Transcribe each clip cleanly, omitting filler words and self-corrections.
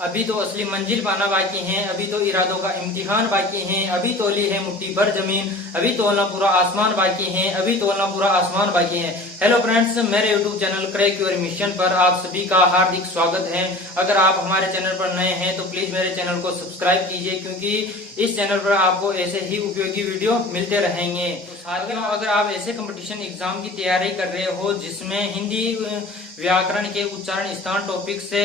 अभी तो असली मंजिल पाना बाकी है, अभी तो इरादों का इम्तिहान बाकी है, अभी तोली है मुट्ठी भर जमीन, अभी तोलना पूरा आसमान बाकी है, अभी तोलना पूरा आसमान बाकी है। हेलो फ्रेंड्स, मेरे YouTube channel crack your mission पर आप सभी का हार्दिक स्वागत है। अगर आप हमारे चैनल पर नए हैं तो प्लीज मेरे चैनल को सब्सक्राइब कीजिए, क्योंकि इस चैनल पर आपको ऐसे ही उपयोगी वीडियो मिलते रहेंगे। साथियों, अगर आप ऐसे कंपटीशन एग्जाम की तैयारी कर रहे हो जिसमें हिंदी व्याकरण के उच्चारण स्थान टॉपिक से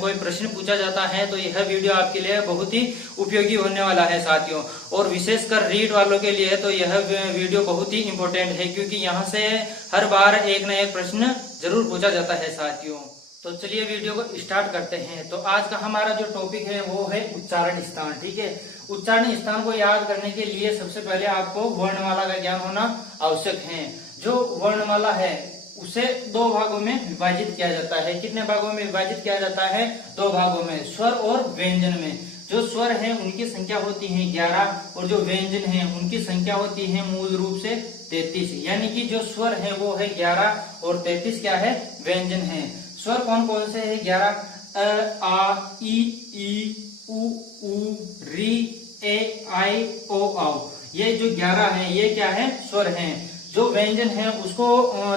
कोई प्रश्न पूछा जाता है तो यह वीडियो आपके लिए बहुत ही उपयोगी होने वाला है साथियों। और विशेषकर रीड वालों के लिए तो यह वीडियो बहुत ही इम्पोर्टेंट है, क्योंकि यहाँ से हर बार एक न एक प्रश्न जरूर पूछा जाता है साथियों। तो चलिए वीडियो को स्टार्ट करते हैं। तो आज का हमारा जो टॉपिक है वो है उच्चारण स्थान। ठीक है, उच्चारण स्थान को याद करने के लिए सबसे पहले आपको वर्णमाला का ज्ञान होना आवश्यक है। जो वर्णमाला है उसे दो भागों में विभाजित किया जाता है। कितने भागों में विभाजित किया जाता है? दो भागों में, स्वर और व्यंजन में। जो स्वर है उनकी संख्या होती है 11 और जो व्यंजन है उनकी संख्या होती है मूल रूप से 33। यानी कि जो स्वर है वो है 11 और 33 क्या है? व्यंजन है। स्वर कौन कौन से है? 11 अ, आ, ई, उ, री, ए, आई, ओ, औ। ये जो 11 है ये क्या है? स्वर हैं। जो व्यंजन है उसको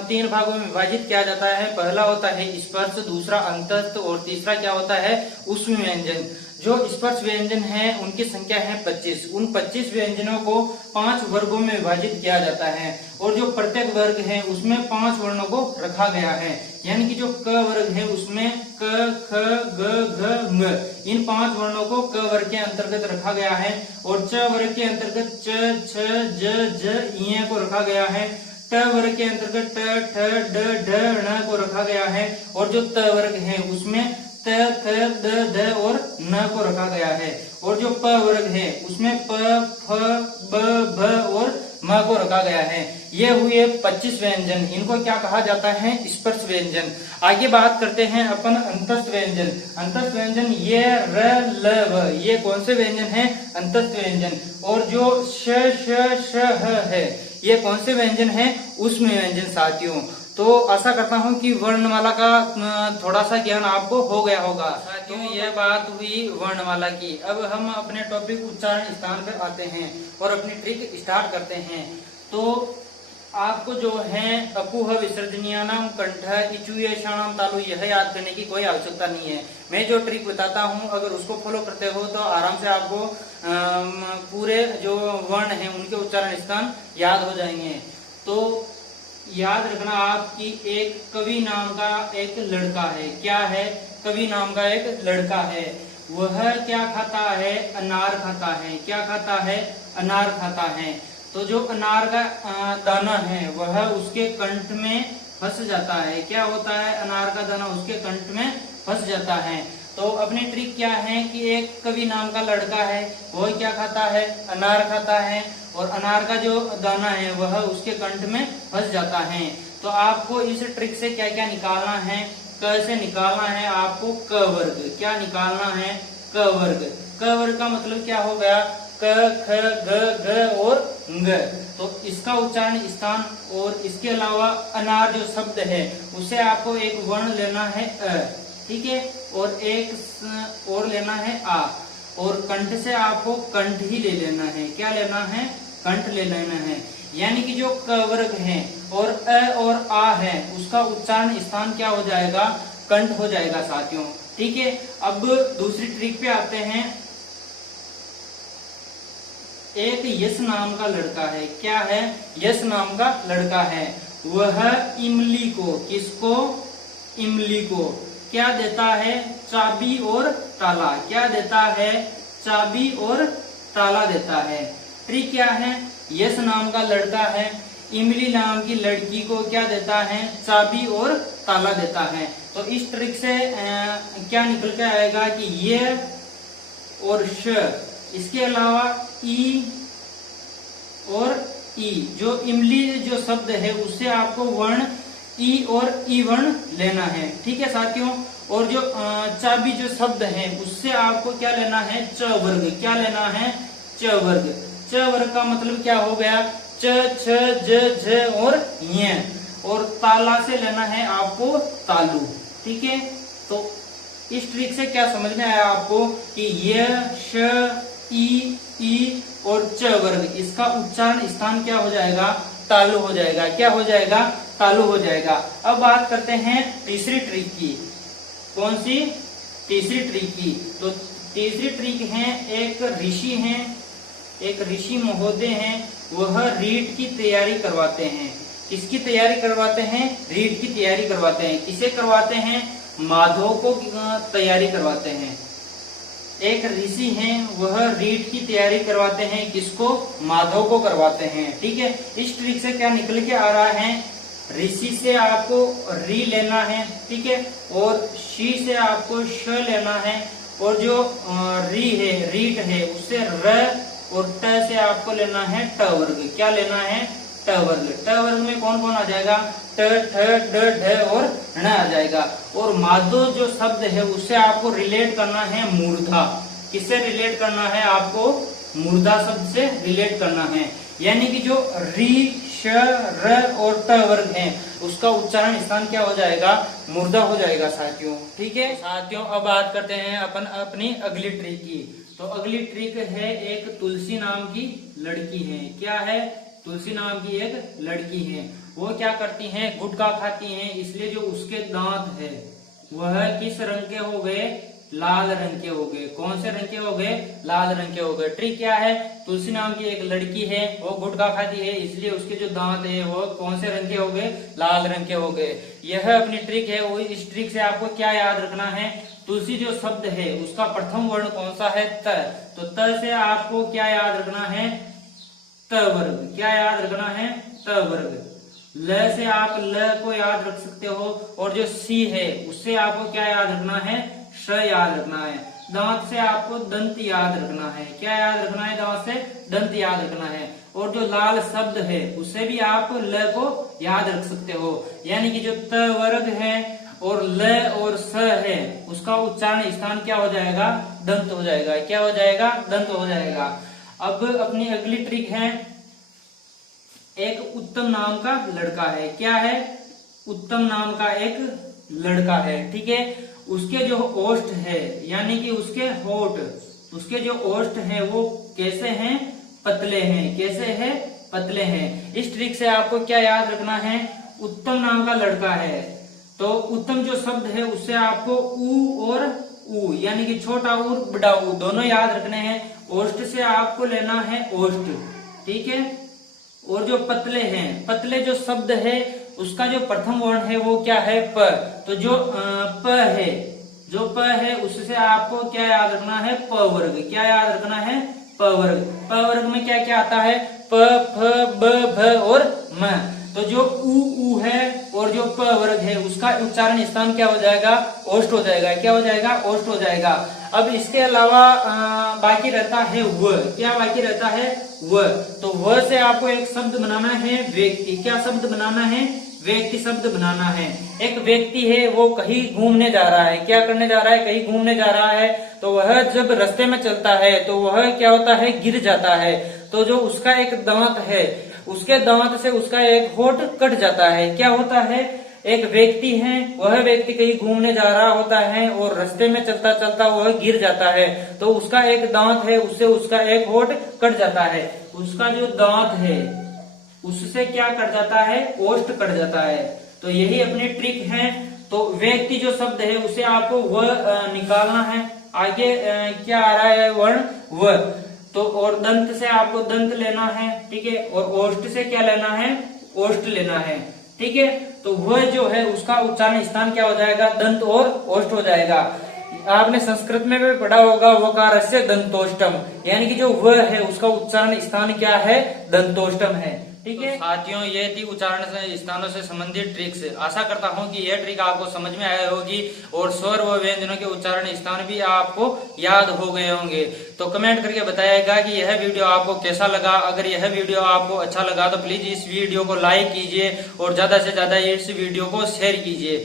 तीन भागों में विभाजित किया जाता है। पहला होता है स्पर्श, दूसरा अंतस्थ और तीसरा क्या होता है? ऊष्म व्यंजन। जो स्पर्श व्यंजन है उनकी संख्या है 25। उन 25 व्यंजनों को 5 वर्गों में विभाजित किया जाता है और जो प्रत्येक वर्ग है उसमें 5 वर्णों को रखा गया है। यानी कि जो क वर्ग है उसमें क, ख, ग, घ, ng, इन 5 वर्णों को क वर्ग के अंतर्गत रखा गया है। और च वर्ग के अंतर्गत च, छ, ज, झ, ञ को रखा गया है। ट वर्ग के अंतर्गत ट, ठ, ड, ढ, ण को रखा गया है। और जो त वर्ग है उसमें त, थ, द, ध और न को रखा गया है। और जो प वर्ग है उसमें प, फ, ब, भ और म को रखा गया है। ये हुए 25 व्यंजन। इनको क्या कहा जाता है? स्पर्श व्यंजन। आगे बात करते हैं अपन अंतस्थ व्यंजन। अंतस्थ व्यंजन ये र, ल, व, ये कौन से व्यंजन है? अंतस्थ व्यंजन। और जो श, श, श, ह है ये कौन से व्यंजन है? ऊष्म व्यंजन साथियों। तो आशा करता हूं कि वर्णमाला का थोड़ा सा ज्ञान आपको हो गया होगा साथियों। यह बात हुई वर्णमाला की। अब हम अपने टॉपिक उच्चारण स्थान पर आते हैं और अपनी ट्रिक स्टार्ट करते हैं। तो आपको जो है अकुह विसर्जनीयानाम कंठ इचुयेषाणाम तालु यह याद करने की कोई आवश्यकता नहीं है। मैं जो ट्रिक बताता हूं अगर उसको फॉलो करते हो तो आराम से आपको पूरे जो वर्ण है उनके उच्चारण स्थान याद हो जाएंगे। तो याद रखना आपकी एक कवि नाम का एक लड़का है। क्या है? कवि नाम का एक लड़का है। वह क्या खाता है? अनार खाता है। क्या खाता है? अनार खाता है। तो जो अनार का दाना है वह उसके कंठ में फंस जाता है। क्या होता है? अनार का दाना उसके कंठ में फंस जाता है। तो अपनी ट्रिक क्या है कि एक कवि नाम का लड़का है, वह क्या खाता है? अनार खाता है और अनार का जो दाना है वह उसके कंठ में फंस जाता है। तो आपको इस ट्रिक से क्या क्या निकालना है? क से निकालना है आपको क वर्ग। क्या निकालना है? क वर्ग। क वर्ग का मतलब क्या हो गया? क, ख, ग, घ और ng। तो इसका उच्चारण स्थान और इसके अलावा अनार जो शब्द है उसे आपको एक वर्ण लेना है अ, ठीक है, और एक और लेना है आ, और कंठ से आपको कंठ ही ले लेना है। क्या लेना है? कंठ ले लेना है। यानी कि जो क वर्ग है और अ और आ है उसका उच्चारण स्थान क्या हो जाएगा? कंठ हो जाएगा साथियों। ठीक है, अब दूसरी ट्रिक पे आते हैं। एक यश नाम का लड़का है। क्या है? यश नाम का लड़का है। वह इमली को, किसको? इमली को क्या देता है? चाबी और ताला। क्या देता है? चाबी और ताला देता है। ट्रिक क्या है? यश नाम का लड़का है, इमली नाम की लड़की को क्या देता है? चाबी और ताला देता है। तो इस ट्रिक से क्या निकल के आएगा कि ये और श, इसके अलावा ई और ई, जो इमली जो शब्द है उससे आपको वर्ण ई और ई वर्ण लेना है। ठीक है साथियों। और जो चाबी जो शब्द है उससे आपको क्या लेना है? च वर्ग। क्या लेना है? च वर्ग। च वर्ग का मतलब क्या हो गया? च, छ, ज, झ और य। और ताला से लेना है आपको तालु। ठीक है, तो इस ट्रिक से क्या समझ में आया आपको कि य, श, ई और च वर्ग, इसका उच्चारण स्थान क्या हो जाएगा, तालु हो जाएगा। क्या हो जाएगा, तालु हो जाएगा। अब बात करते हैं तीसरी ट्रिक की। कौन सी, तीसरी ट्रिक की। तो तीसरी ट्रिक है, एक ऋषि महोदय हैं, वह रीट की तैयारी करवाते हैं। किसकी तैयारी करवाते हैं, रीट की तैयारी करवाते हैं। किसे करवाते हैं, माधव को तैयारी करवाते हैं। एक ऋषि हैं, वह रीट की तैयारी करवाते हैं। किसको, माधव को करवाते हैं। ठीक है, इस ट्रिक से क्या निकल के आ रहा है, ऋषि से आपको री लेना है, ठीक है, और शी से आपको श लेना है, और जो री है, रीट है, उससे र और ट से आपको लेना है ट वर्ग। क्या लेना है, ट वर्ग। ट वर्ग में कौन कौन आ जाएगा, ट, ठ, ड, ढ और ण आ जाएगा। और माधव जो शब्द है उससे आपको रिलेट करना है मूर्धा। किससे रिलेट करना है, आपको मूर्धा शब्द से रिलेट करना है। यानी कि जो री, श, र और ट वर्ग है उसका उच्चारण स्थान क्या हो जाएगा, मूर्धा हो जाएगा साथियों। ठीक है साथियों, अब बात करते हैं अपन अपनी अगली ट्रिक की। तो अगली ट्रिक है, एक तुलसी नाम की लड़की है। क्या है, तुलसी नाम की एक लड़की है। वो क्या करती हैं, गुटखा खाती हैं, इसलिए जो उसके दांत है वह किस रंग के हो गए, लाल रंग के हो गए। कौन से रंग के हो गए, लाल रंग के हो गए। ट्रिक क्या है, तुलसी नाम की एक लड़की है, वो गुटखा खाती है, इसलिए उसके जो दांत है वो कौन से रंग के हो गए, लाल रंग के हो गए। यह अपनी ट्रिक है। वो इस ट्रिक से आपको क्या याद रखना है, तुलसी जो शब्द है उसका प्रथम वर्ण कौन सा है, त। तो त से आपको क्या याद रखना है, त वर्ग। क्या याद रखना है, त वर्ग। ल से आप ल को याद रख सकते हो, और जो सी है उससे आपको क्या याद रखना है, श याद रखना है। दांत से आपको दंत याद रखना है। क्या याद रखना है, दांत से दंत याद रखना है। और जो लाल शब्द है उससे भी आप ल को याद रख सकते हो। यानी कि जो त वर्ग है और ल और स है उसका उच्चारण स्थान क्या हो जाएगा, दंत हो जाएगा। क्या हो जाएगा, दंत हो जाएगा। अब अपनी अगली ट्रिक है, एक उत्तम नाम का लड़का है। क्या है, उत्तम नाम का एक लड़का है। ठीक है, उसके जो ओष्ठ है यानी कि उसके होठ, उसके जो ओष्ठ है वो कैसे हैं, पतले हैं। कैसे है, पतले हैं। इस ट्रिक से आपको क्या याद रखना है, उत्तम नाम का लड़का है तो उत्तम जो शब्द है उससे आपको ऊ और ऊ यानी कि छोटा ऊ बड़ा ऊ दोनों याद रखने हैं। ओष्ठ से आपको लेना है ओष्ठ। ठीक है, और जो पतले हैं, पतले जो शब्द है उसका जो प्रथम वर्ण है वो क्या है, प। तो जो प है, जो प है उससे आपको क्या याद रखना है, प वर्ग। क्या याद रखना है, प वर्ग। प वर्ग में क्या क्या आता है, प, फ, ब, भ और म। तो जो ऊ है और जो प वर्ग है उसका उच्चारण स्थान क्या हो जाएगा, ओष्ठ हो जाएगा। क्या हो जाएगा, ओष्ठ हो जाएगा। अब इसके अलावा बाकी रहता है व। क्या बाकी रहता है, व। तो व से आपको एक शब्द बनाना है, व्यक्ति। क्या शब्द बनाना है, व्यक्ति शब्द बनाना है। एक व्यक्ति है वो कहीं घूमने जा रहा है। क्या करने जा रहा है, कहीं घूमने जा रहा है। तो वह जब रास्ते में चलता है तो वह क्या होता है, गिर जाता है। तो जो उसका एक दांत है उसके दांत से उसका एक होठ कट जाता है। क्या होता है, एक व्यक्ति है, वह व्यक्ति कहीं घूमने जा रहा होता है और रास्ते में चलता चलता वह गिर जाता है तो उसका एक दांत है उससे उसका एक होठ कट जाता है। उसका जो दांत है उससे क्या कट जाता है, ओष्ठ कट जाता है। तो यही अपनी ट्रिक है। तो व्यक्ति जो शब्द है उसे आपको व निकालना है। आगे क्या आ रहा है, वर्ण व। तो और दंत से आपको दंत लेना है। ठीक है, और ओष्ठ से क्या लेना है, ओष्ठ लेना है। ठीक है, तो वह जो है उसका उच्चारण स्थान क्या हो जाएगा, दंत और ओष्ठ हो जाएगा। आपने संस्कृत में भी पढ़ा होगा वकारस्य दंतोष्टम, यानी कि जो वह है उसका उच्चारण स्थान क्या है, दंतोष्टम है। ठीक है, तो साथियों ये थी उच्चारण स्थानों से संबंधित ट्रिक्स। आशा करता हूं कि यह ट्रिक आपको समझ में आई होगी और स्वर व व्यंजनों के उच्चारण स्थान भी आपको याद हो गए होंगे। तो कमेंट करके बताइएगा कि यह वीडियो आपको कैसा लगा। अगर यह वीडियो आपको अच्छा लगा तो प्लीज इस वीडियो को लाइक कीजिए और ज्यादा से ज्यादा इस वीडियो को शेयर कीजिए।